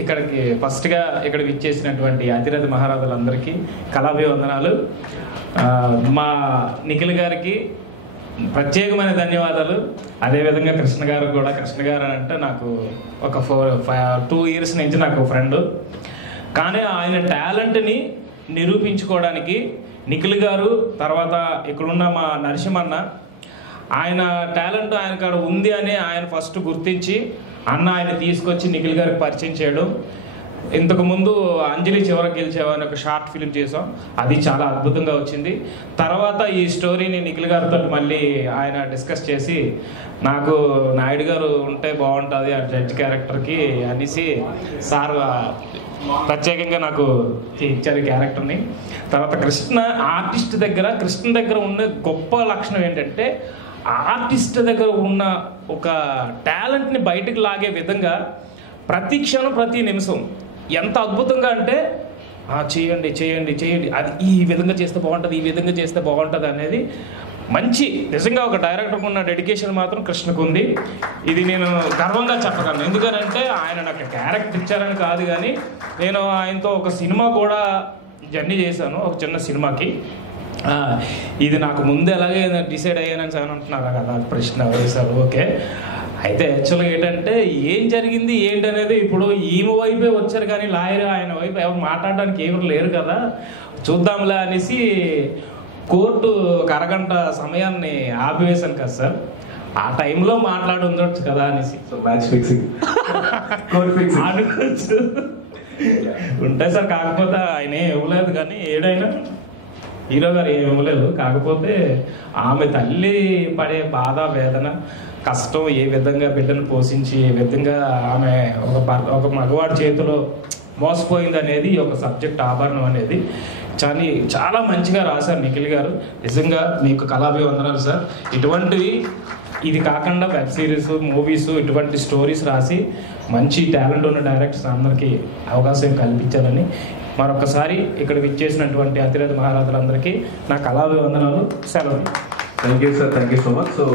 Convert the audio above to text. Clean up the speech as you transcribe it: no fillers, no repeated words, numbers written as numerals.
ఇక్కడికి ఫస్ట్గా ఇక్కడ విచ్చేసినటువంటి అతిరథ మహారాజులందరికీ కళాభివందనాలు. మా నిఖిల్ గారికి ప్రత్యేకమైన ధన్యవాదాలు. అదేవిధంగా కృష్ణ గారు కూడా. కృష్ణ గారు అంటే నాకు ఒక 2 years నుంచి నాకు ఫ్రెండ్. కానీ ఆయన టాలెంట్ని నిరూపించుకోవడానికి నిఖిల్ గారు, తర్వాత ఇక్కడున్న మా నరసింహన్న, ఆయన టాలెంట్ ఆయన కాడ ఉంది అని ఆయన ఫస్ట్ గుర్తించి ఆయన తీసుకొచ్చి నిఖిల్ గారికి పరిచయం చేయడం. ఇంతకుముందు అంజలి చివరికి గెలిచేవా అని ఒక షార్ట్ ఫిల్మ్ చేసాం, అది చాలా అద్భుతంగా వచ్చింది. తర్వాత ఈ స్టోరీని నిఖిల్ గారితో మళ్ళీ ఆయన డిస్కస్ చేసి నాకు నాయుడు గారు ఉంటే బాగుంటుంది ఆ జడ్జ్ క్యారెక్టర్కి అనేసి సార్ ప్రత్యేకంగా నాకు ఇచ్చారు ఈ క్యారెక్టర్ని. తర్వాత కృష్ణ దగ్గర ఉన్న గొప్ప లక్షణం ఏంటంటే ఆర్టిస్ట్ దగ్గర ఉన్న ఒక టాలెంట్ని బయటకు లాగే విధంగా ప్రతి క్షణం ప్రతి నిమిషం ఎంత అద్భుతంగా అంటే చేయండి చేయండి చేయండి, అది ఈ విధంగా చేస్తే బాగుంటుంది, ఈ విధంగా చేస్తే బాగుంటుంది అనేది మంచి నిజంగా ఒక డైరెక్టర్కి ఉన్న డెడికేషన్ మాత్రం కృష్ణకు ఉంది. ఇది నేను గర్వంగా చెప్పగలను. ఎందుకనంటే ఆయన నాకు క్యారెక్టర్ ఇచ్చారని కాదు, కానీ నేను ఆయనతో ఒక సినిమా కూడా జర్నీ చేశాను, ఒక చిన్న సినిమాకి. ఇది నాకు ముందు ఎలాగే డిసైడ్ అయ్యానని సార్ అంటున్నారు కదా, ప్రశ్న వేశారు. ఓకే, అయితే యాక్చువల్గా ఏంటంటే ఏం జరిగింది ఏంటనేది ఇప్పుడు ఈమె వైపే వచ్చారు, కానీ లాయర్ ఆయన వైపు ఎవరు మాట్లాడడానికి ఎవరు లేరు కదా, చూద్దాంలే అనేసి కోర్టు ఒక అరగంట సమయాన్ని ఆపివేశాను కదా సార్. ఆ టైంలో మాట్లాడి ఉండొచ్చు కదా అనేసి అనుకోవచ్చు ఉంటాయి సార్. కాకపోతే ఆయన ఏం ఇవ్వలేదు, కానీ ఏడైనా హీరో గారు ఏమి ఇవ్వలేదు. కాకపోతే ఆమె తల్లి పడే బాధ, వేదన, కష్టం, ఏ విధంగా బిడ్డను పోషించి ఏ విధంగా ఆమె ఒక మగవాడి చేతిలో మోసపోయింది అనేది ఒక సబ్జెక్ట్ ఆభరణం అనేది చాలా మంచిగా రాశారు నిఖిల్ గారు. నిజంగా మీకు కళాభివందనాలు సార్. ఇటువంటివి ఇది కాకుండా వెబ్ సిరీస్, మూవీస్, ఇటువంటి స్టోరీస్ రాసి మంచి టాలెంట్ ఉన్న డైరెక్టర్స్ అందరికీ అవకాశం కల్పించాలని మరొకసారి ఇక్కడ విచ్చేసినటువంటి అతిరథ మహారాజులందరికీ నా కళాభివందనాలు. సెలవు. Thank you sir, thank you so much. So